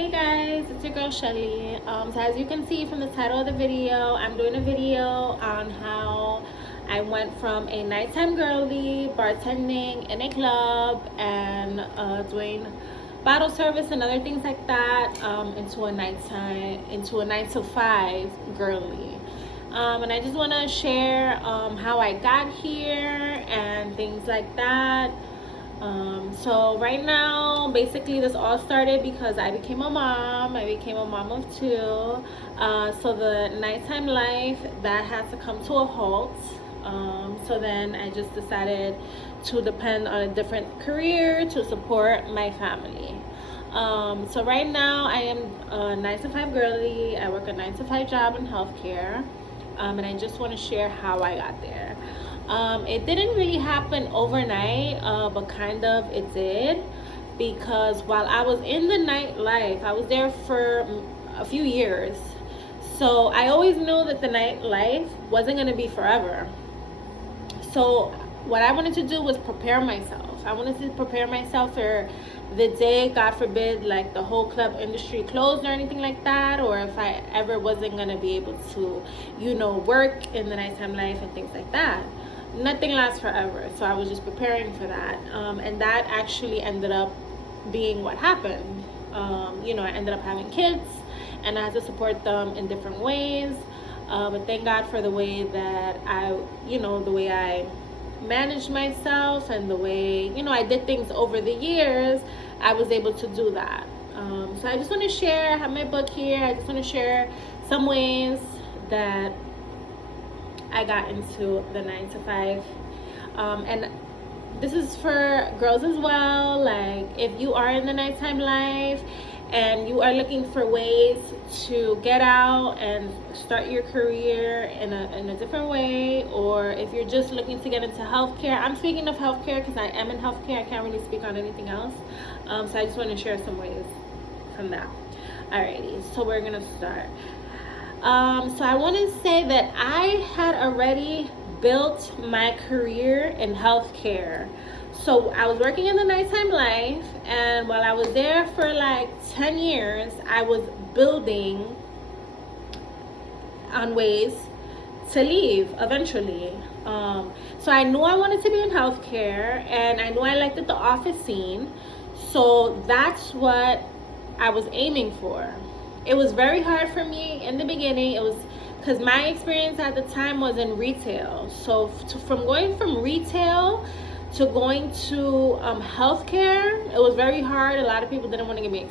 Hey guys, it's your girl Shelly. So as you can see from the title of the video, I'm doing a video on how I went from a nighttime girly bartending in a club and doing bottle service and other things like that into a 9 to 5 girly. And I just want to share how I got here and things like that. So right now, basically this all started because I became a mom. I became a mom of two. So the nighttime life, that had to come to a halt. So then I just decided to depend on a different career to support my family. So right now I am a 9 to 5 girly. I work a 9 to 5 job in healthcare. And I just want to share how I got there. It didn't really happen overnight, but kind of it did, because while I was in the nightlife, I was there for a few years. So I always knew that the nightlife wasn't going to be forever. So what I wanted to do was prepare myself. I wanted to prepare myself for the day, God forbid, like the whole club industry closed or anything like that, or if I ever wasn't going to be able to, work in the nighttime life and things like that. Nothing lasts forever, so I was just preparing for that, and that actually ended up being what happened. I ended up having kids, and I had to support them in different ways, but thank God for the way that the way I managed myself and the way, I did things over the years. I was able to do that. So I just want to share, I have my book here. I just want to share some ways that I got into the 9 to 5, and this is for girls as well. Like, if you are in the nighttime life and you are looking for ways to get out and start your career in a different way, or if you're just looking to get into healthcare. I'm speaking of healthcare because I am in healthcare. I can't really speak on anything else, so I just want to share some ways from that. Alrighty, so we're gonna start. So I want to say that I had already built my career in healthcare. So I was working in the nighttime life, and while I was there for like 10 years, I was building on ways to leave eventually. So I knew I wanted to be in healthcare, and I knew I liked the office scene. So that's what I was aiming for. It was very hard for me in the beginning. It was because my experience at the time was in retail. So from going from retail to going to healthcare, it was very hard. A lot of people didn't want to give me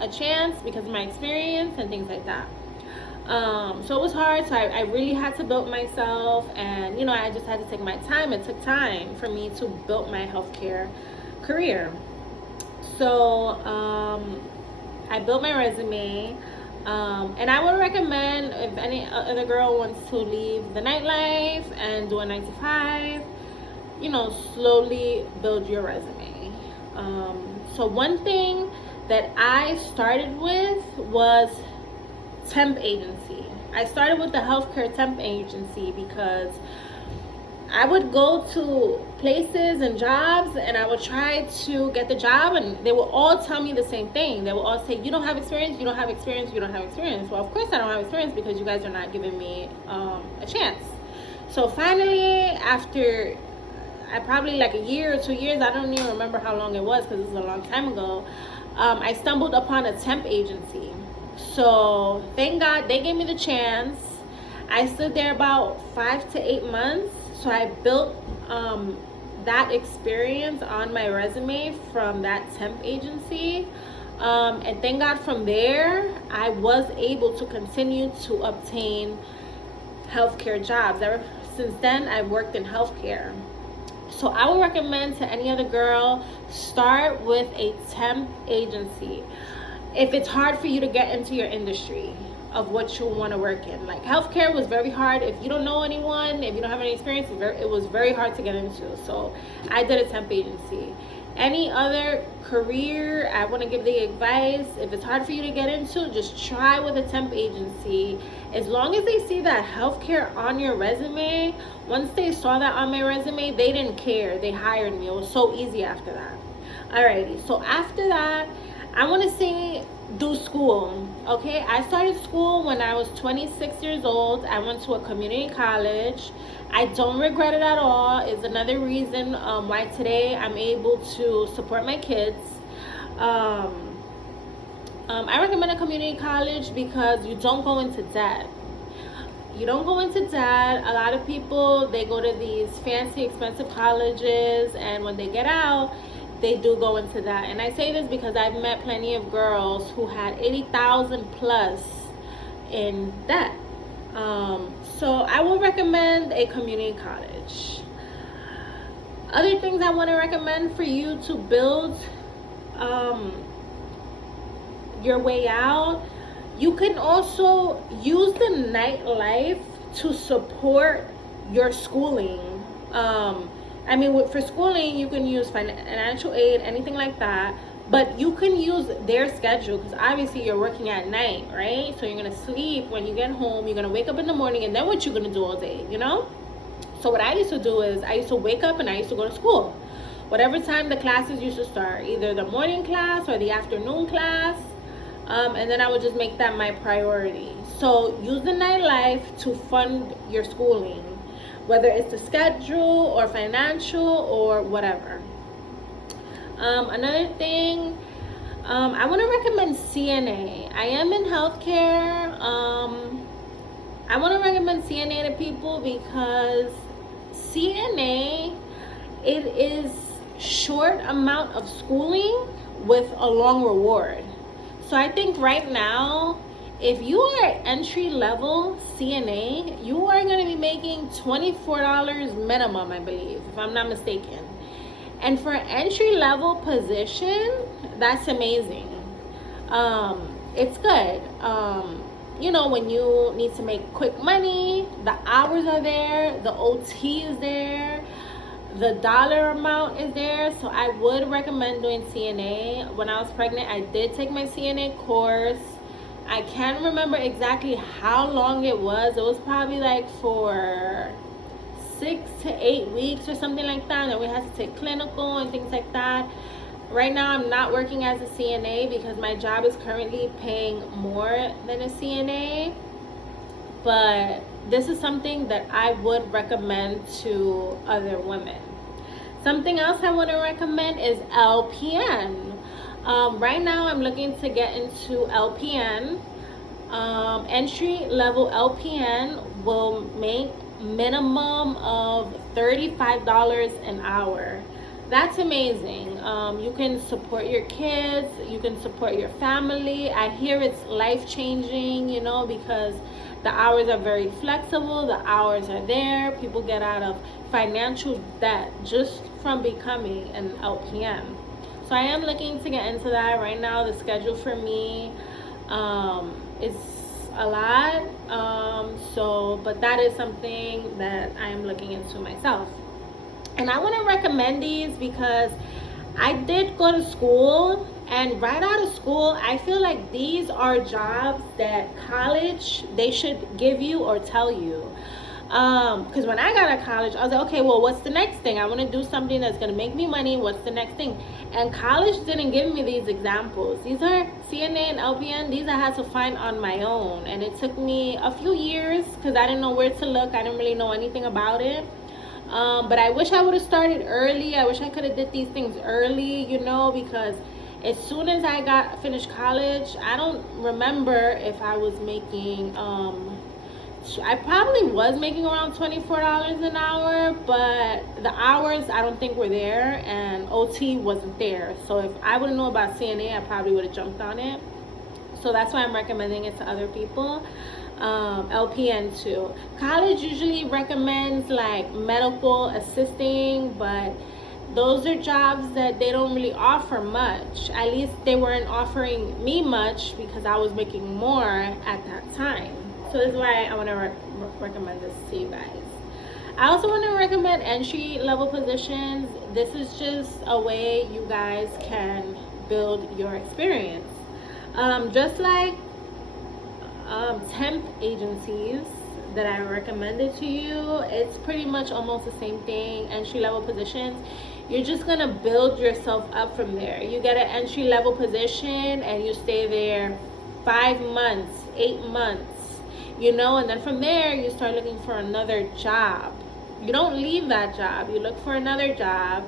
a chance because of my experience and things like that. So it was hard. So I really had to build myself, and I just had to take my time. It took time for me to build my healthcare career. So I built my resume, and I would recommend, if any other girl wants to leave the nightlife and do a 9 to 5, slowly build your resume. So one thing that I started with was temp agency. I started with the healthcare temp agency because I would go to places and jobs, and I would try to get the job, and they will all tell me the same thing. They will all say, you don't have experience, you don't have experience, you don't have experience. Well, of course I don't have experience because you guys are not giving me a chance. So finally, after probably like a year or 2 years, I don't even remember how long it was because it was a long time ago, I stumbled upon a temp agency. So thank God they gave me the chance. I stood there about 5 to 8 months. So I built that experience on my resume from that temp agency. And thank God from there, I was able to continue to obtain healthcare jobs. Ever since then, I've worked in healthcare. So I would recommend to any other girl, start with a temp agency. If it's hard for you to get into your industry of what you want to work in. Like, healthcare was very hard. If you don't know anyone, if you don't have any experience, it was very hard to get into. So I did a temp agency. Any other career, I want to give the advice, if it's hard for you to get into, just try with a temp agency. As long as they see that healthcare on your resume, once they saw that on my resume, they didn't care. They hired me. It was so easy after that. Alrighty, so after that, I want to say do school. Okay, I started school when I was 26 years old. I went to a community college. I don't regret it at all. It's another reason why today I'm able to support my kids. Um, I recommend a community college because you don't go into debt. You don't go into debt. A lot of people, they go to these fancy, expensive colleges, and when they get out, they do go into that. And I say this because I've met plenty of girls who had 80,000 plus in debt. So I will recommend a community college. Other things I want to recommend for you to build your way out, you can also use the nightlife to support your schooling. I mean, for schooling, you can use financial aid, anything like that. But you can use their schedule because obviously you're working at night, right? So you're going to sleep when you get home. You're going to wake up in the morning, and then what you're going to do all day, you know? So what I used to do is I used to wake up and I used to go to school. Whatever time the classes used to start, either the morning class or the afternoon class. And then I would just make that my priority. So use the nightlife to fund your schooling, whether it's the schedule or financial or whatever. Another thing, I want to recommend CNA. I am in healthcare. I want to recommend CNA to people because CNA, it is short amount of schooling with a long reward. So I think right now, if you are entry level CNA, you are going to be making $24 minimum, I believe, if I'm not mistaken. And for an entry level position, that's amazing. It's good. You know, when you need to make quick money, the hours are there, the OT is there, the dollar amount is there. So I would recommend doing CNA. When I was pregnant, I did take my CNA course. I can't remember exactly how long it was. It was probably like for 6 to 8 weeks or something like that. And we had to take clinical and things like that. Right now I'm not working as a CNA because my job is currently paying more than a CNA. But this is something that I would recommend to other women. Something else I want to recommend is LPN. Right now I'm looking to get into LPN. Entry level LPN will make minimum of $35 an hour. That's amazing. You can support your kids, you can support your family. I hear it's life-changing, you know, because the hours are very flexible, the hours are there. People get out of financial debt just from becoming an LPN. So I am looking to get into that. Right now the schedule for me is a lot, but that is something that I am looking into myself. And I want to recommend these because I did go to school, and right out of school I feel like these are jobs that college, they should give you or tell you. Because when I got out of college, I was like, okay, well, what's the next thing? I want to do something that's going to make me money. What's the next thing? And college didn't give me these examples. These are CNA and LPN. These I had to find on my own. And it took me a few years because I didn't know where to look. I didn't really know anything about it. But I wish I would have started early. I wish I could have did these things early, you know, because as soon as I finished college, I don't remember if I was making, I probably was making around $24 an hour, but the hours I don't think were there, and OT wasn't there. So if I would have known about CNA, I probably would have jumped on it. So that's why I'm recommending it to other people. LPN too. College usually recommends like medical assisting, but those are jobs that they don't really offer much. At least they weren't offering me much because I was making more at that time. So this is why I want to recommend this to you guys. I also want to recommend entry level positions. This is just a way you guys can build your experience. Just like temp agencies, that I recommended to you, it's pretty much almost the same thing. Entry level positions, you're just gonna build yourself up from there. You get an entry level position and you stay there 5 months, 8 months, and then from there you start looking for another job. You don't leave that job, you look for another job,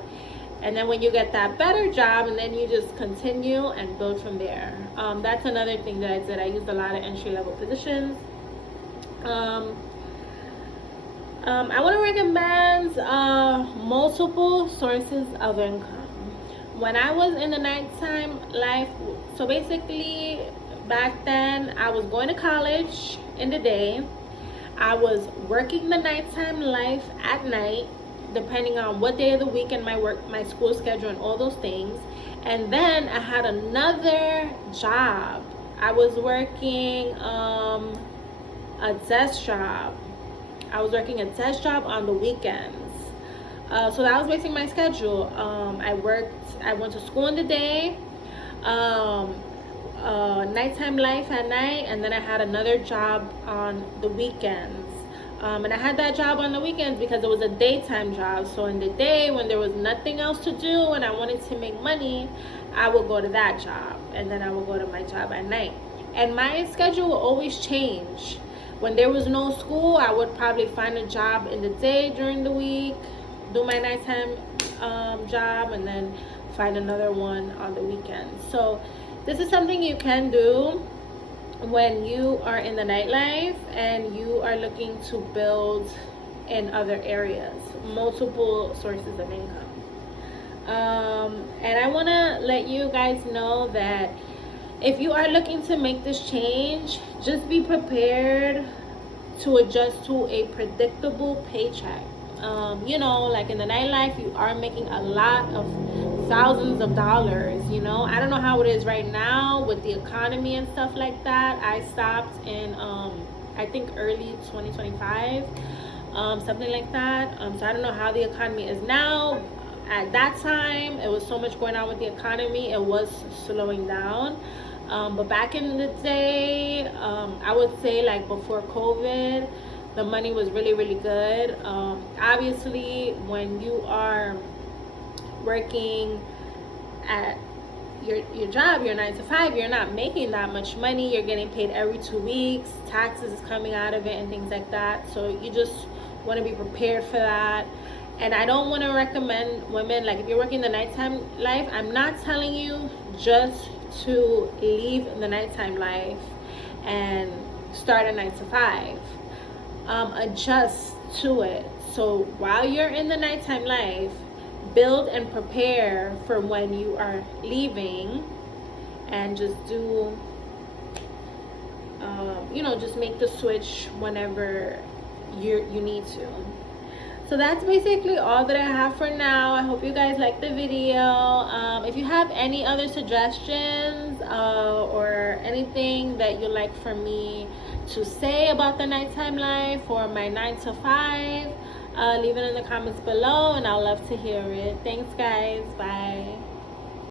and then when you get that better job, and then you just continue and build from there. That's another thing that I did. I used a lot of entry level positions. I want to recommend multiple sources of income. When I was in the nighttime life, so basically back then I was going to college in the day. I was working the nighttime life at night, depending on what day of the week and my school schedule and all those things. And then I had another job. I was working a desk job. I was working a desk job on the weekends. So that was basically my schedule. I went to school in the day, nighttime life at night, and then I had another job on the weekends. And I had that job on the weekends because it was a daytime job. So in the day, when there was nothing else to do and I wanted to make money, I would go to that job, and then I would go to my job at night. And my schedule will always change. When there was no school, I would probably find a job in the day during the week, do my nighttime job, and then find another one on the weekend. So this is something you can do when you are in the nightlife and you are looking to build in other areas, multiple sources of income. And I want to let you guys know that if you are looking to make this change, just be prepared to adjust to a predictable paycheck. Like in the nightlife, you are making a lot of thousands of dollars. I don't know how it is right now with the economy and stuff like that. I stopped in I think early 2025, something like that. So I don't know how the economy is now. At that time, it was so much going on with the economy, it was slowing down. But back in the day, I would say like before COVID, the money was really, really good. Obviously, when you are working at your job, your 9 to 5, you're not making that much money. You're getting paid every 2 weeks. Taxes is coming out of it and things like that. So you just want to be prepared for that. And I don't want to recommend women, like if you're working the nighttime life, I'm not telling you just to leave the nighttime life and start a 9 to 5. Adjust to it. So while you're in the nighttime life, build and prepare for when you are leaving, and just do just make the switch whenever you need to. So that's basically all that I have for now. I hope you guys like the video. If you have any other suggestions or anything that you'd like for me to say about the nighttime life or my 9 to 5, leave it in the comments below and I'll love to hear it. Thanks guys. Bye.